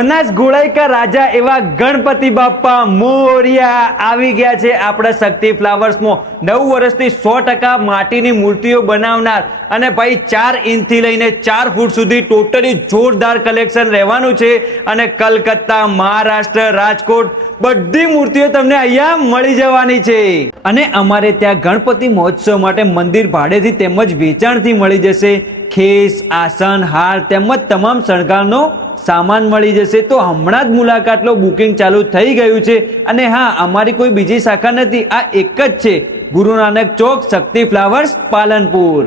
બનાस गोलाई का राजा एवा गणपति बाप्पा मोरिया આવી ગયા છે આપણા શક્તિ ફ્લાવર્સમાં 9 વર્ષથી 100% માટીની મૂર્તિઓ બનાવનાર અને ભાઈ 4 ઇંચથી લઈને 4 ફૂટ સુધી ટોટલી જોરદાર કલેક્શન રહેવાનું છે અને કલકત્તા મહારાષ્ટ્ર રાજકોટ બધી મૂર્તિઓ તમને અહીંયા મળી જવાની છે અને અમારે ત્યાં ગણપતિ મહોત્સવ માટે મંદિર ભાડેથી તેમજ વેચાણથી મળી જશે ખેસ આસન હાર તેમજ તમામ શણગારનો सामान मળી जશે तो हमણાં જ मुलाकात लो बुकिंग चालू થઈ ગયું છે અને હા અમારી કોઈ બીજી શાખા નથી આ એક જ છે ગુરુ નાનक ચોક શક્તિ ફ્લાવર્સ પાલનપુર।